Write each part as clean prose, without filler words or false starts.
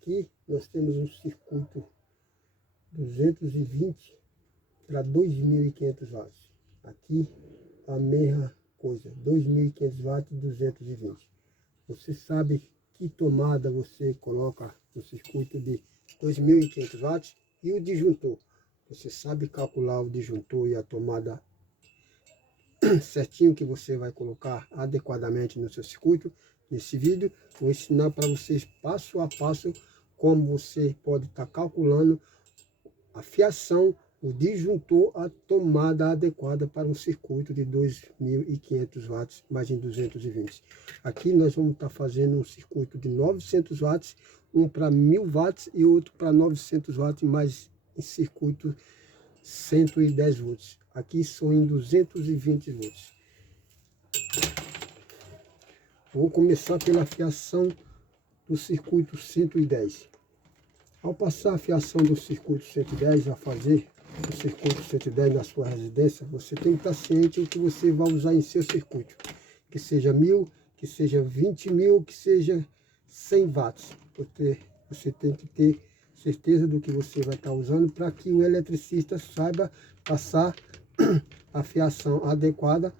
Aqui nós temos um circuito 220 para 2.500 watts. Aqui a mesma coisa, 2.500 watts e 220. Você sabe que tomada você coloca no circuito de 2.500 watts e o disjuntor. Você sabe calcular o disjuntor e a tomada certinho que você vai colocar adequadamente no seu circuito. Nesse vídeo vou ensinar para vocês passo a passo como você pode estar calculando a fiação, o disjuntor, a tomada adequada para um circuito de 2.500 watts mais em 220. Aqui nós vamos estar fazendo um circuito de 900 watts, um para 1.000 watts e outro para 900 watts mais em circuito 110 volts. Aqui são em 220 volts. Vou começar pela fiação do circuito 110. Ao passar a fiação do circuito 110, a fazer o circuito 110 na sua residência, você tem que estar ciente do que você vai usar em seu circuito. Que seja 1.000, que seja 20.000, que seja 100 watts. Você tem que ter certeza do que você vai estar usando para que o eletricista saiba passar a fiação adequada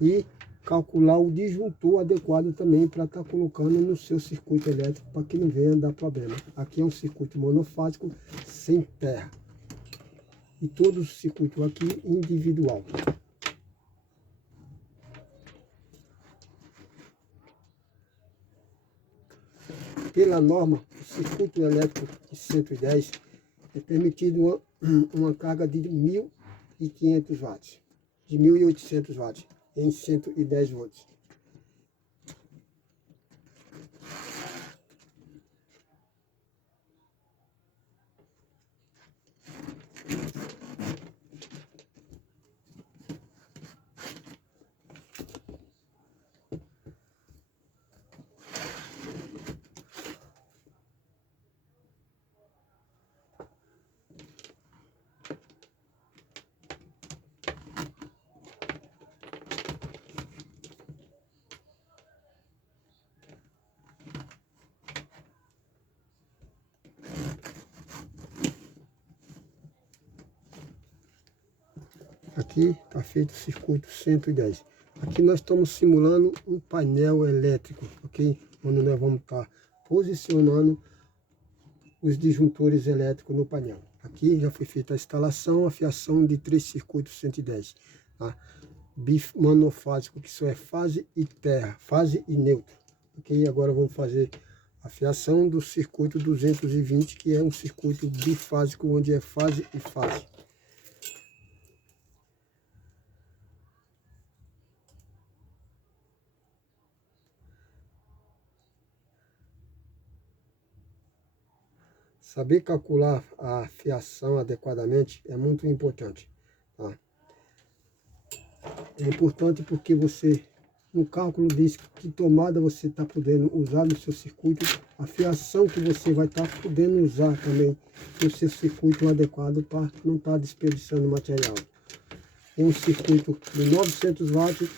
e calcular o disjuntor adequado também para estar colocando no seu circuito elétrico para que não venha dar problema. Aqui é um circuito monofásico sem terra e todo o circuito aqui individual. Pela norma, o circuito elétrico de 110 é permitido uma carga de 1.500 watts, de 1.800 watts em 110 volts. Aqui está feito o circuito 110. Aqui nós estamos simulando um painel elétrico, ok? Onde nós vamos estar posicionando os disjuntores elétricos no painel. Aqui já foi feita a instalação, a fiação de 3 circuitos 110. Tá? Monofásico, que só é fase e terra, fase e neutro. Ok? Agora vamos fazer a fiação do circuito 220, que é um circuito bifásico, onde é fase e fase. Saber calcular a fiação adequadamente é muito importante. Tá? É importante porque você, no cálculo, diz que tomada você está podendo usar no seu circuito, a fiação que você vai estar podendo usar também no seu circuito adequado para não estar desperdiçando material. Em um circuito de 900 watts,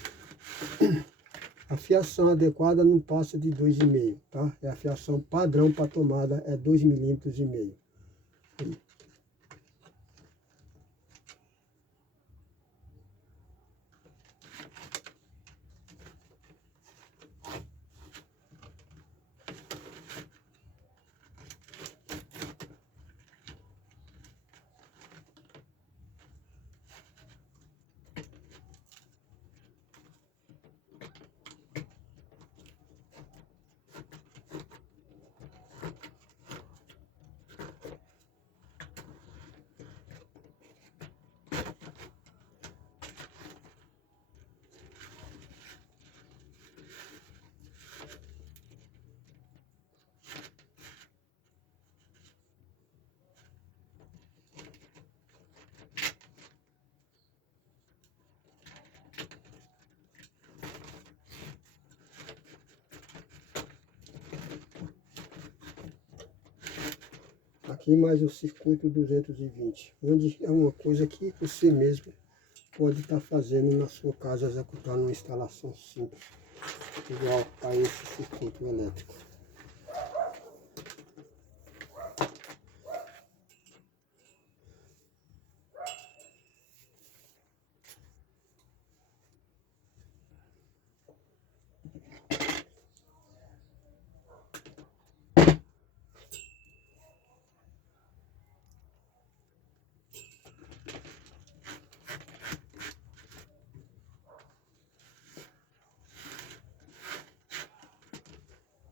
a fiação adequada não passa de 2,5, tá? É a fiação padrão para tomada, é 2,5 mm. Aqui mais o circuito 220, onde é uma coisa que você mesmo pode estar fazendo na sua casa, executando uma instalação simples, igual a esse circuito elétrico.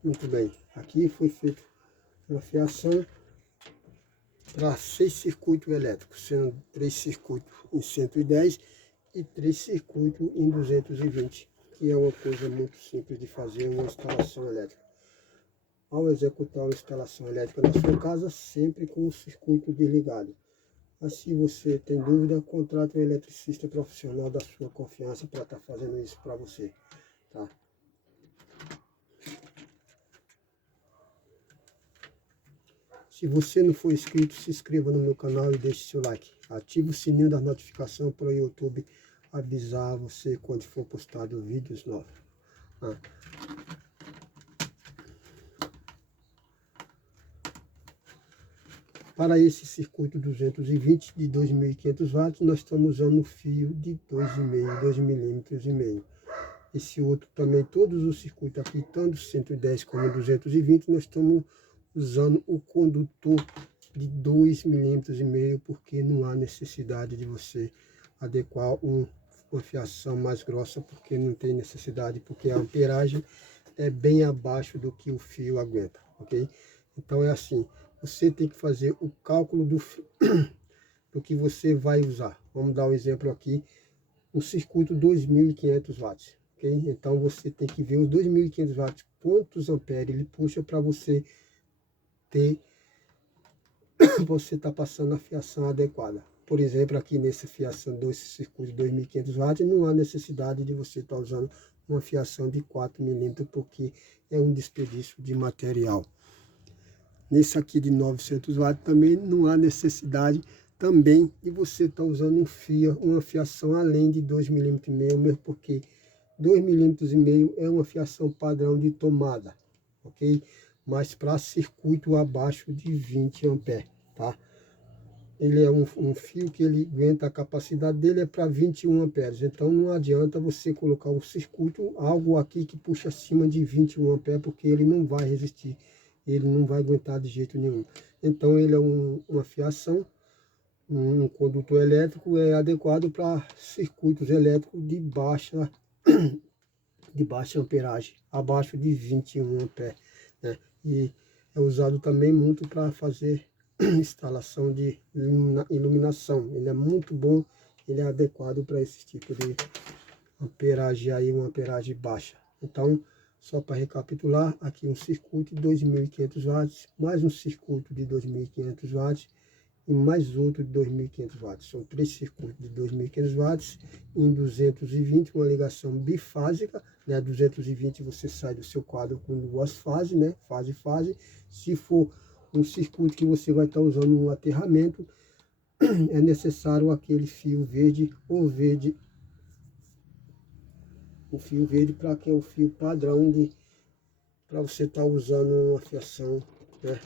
Muito bem, aqui foi feita uma fiação para 6 circuitos elétricos, sendo 3 circuitos em 110 e 3 circuitos em 220, que é uma coisa muito simples de fazer, uma instalação elétrica. Ao executar uma instalação elétrica na sua casa, sempre com o circuito desligado. Mas se você tem dúvida, contrate um eletricista profissional da sua confiança para estar fazendo isso para você, tá? Se você não for inscrito, se inscreva no meu canal e deixe seu like. Ative o sininho da notificação para o YouTube avisar você quando for postado vídeos novos. Para esse circuito 220 de 2.500 watts, nós estamos usando um fio de 2,5 milímetros e meio. Esse outro também, todos os circuitos aqui, tanto 110 como 220, nós estamos usando o condutor de 2,5 milímetros, porque não há necessidade de você adequar uma fiação mais grossa, porque não tem necessidade, porque a amperagem é bem abaixo do que o fio aguenta, ok? Então é assim, você tem que fazer o cálculo do que você vai usar. Vamos dar um exemplo aqui, um circuito 2.500 watts, ok? Então você tem que ver os 2.500 watts, quantos amperes ele puxa para você está passando a fiação adequada. Por exemplo, aqui nessa fiação desse circuito de 2.500 watts, não há necessidade de você estar usando uma fiação de 4 milímetros, porque é um desperdício de material. Nesse aqui de 900 watts também não há necessidade também de você estar usando uma fiação além de 2,5 milímetros, mesmo porque 2,5 milímetros é uma fiação padrão de tomada, ok? Mas para circuito abaixo de 20 amperes, tá? Ele é um fio que ele aguenta, a capacidade dele é para 21 amperes, então não adianta você colocar um circuito, algo aqui que puxa acima de 21 amperes, porque ele não vai resistir, ele não vai aguentar de jeito nenhum. Então ele é uma fiação, um condutor elétrico é adequado para circuitos elétricos de baixa amperagem, abaixo de 21 amperes, né? E é usado também muito para fazer instalação de iluminação. Ele é muito bom, ele é adequado para esse tipo de amperagem aí, uma amperagem baixa. Então, só para recapitular, aqui um circuito de 2.500 watts, mais um circuito de 2.500 watts e mais outro de 2.500 watts. São 3 circuitos de 2.500 watts em 220, uma ligação bifásica, né? 220 você sai do seu quadro com 2 fases, né? Fase. Se for um circuito que você vai estar usando um aterramento, é necessário aquele fio verde ou verde, o fio verde, para que é o fio padrão para você estar usando uma fiação, né?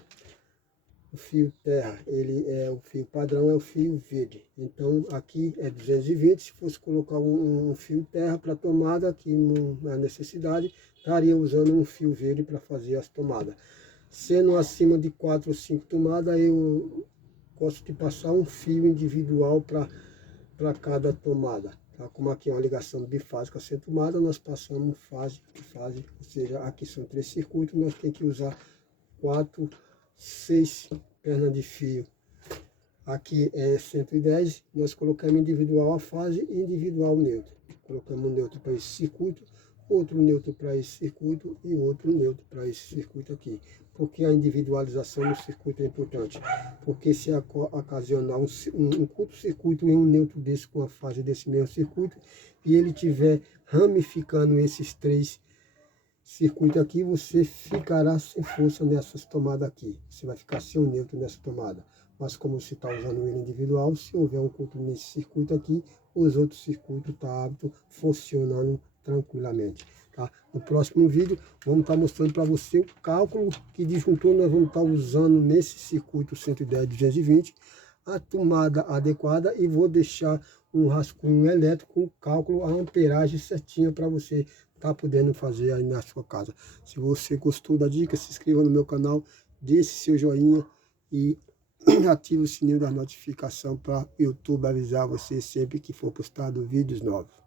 O fio terra, ele é o fio padrão, é o fio verde. Então aqui é 220, se fosse colocar um fio terra para tomada, aqui não há necessidade, estaria usando um fio verde para fazer as tomadas. Sendo acima de 4 ou 5 tomadas, eu gosto de passar um fio individual para cada tomada. Tá? Como aqui é uma ligação bifásica sem tomada, nós passamos fase, ou seja, aqui são 3 circuitos, nós temos que usar 4, 6 pernas de fio. Aqui é 110, nós colocamos individual a fase e individual neutro. Colocamos um neutro para esse circuito, outro neutro para esse circuito e outro neutro para esse circuito aqui. Porque a individualização no circuito é importante. Porque se ocasionar um curto-circuito em um neutro desse com a fase desse mesmo circuito e ele tiver ramificando esses 3 circuito aqui, você ficará sem força nessas tomadas aqui. Você vai ficar sem o neutro nessa tomada. Mas como você está usando ele individual, se houver um curto nesse circuito aqui, os outros circuitos estão aptos, funcionando tranquilamente. Tá? No próximo vídeo, vamos estar mostrando para você o cálculo que disjuntor nós vamos estar usando nesse circuito 110-220, a tomada adequada, e vou deixar um rascunho elétrico com o cálculo, a amperagem certinha para você tá podendo fazer aí na sua casa. Se você gostou da dica, se inscreva no meu canal, deixe seu joinha e ative o sininho da notificação para o YouTube avisar você sempre que for postado vídeos novos.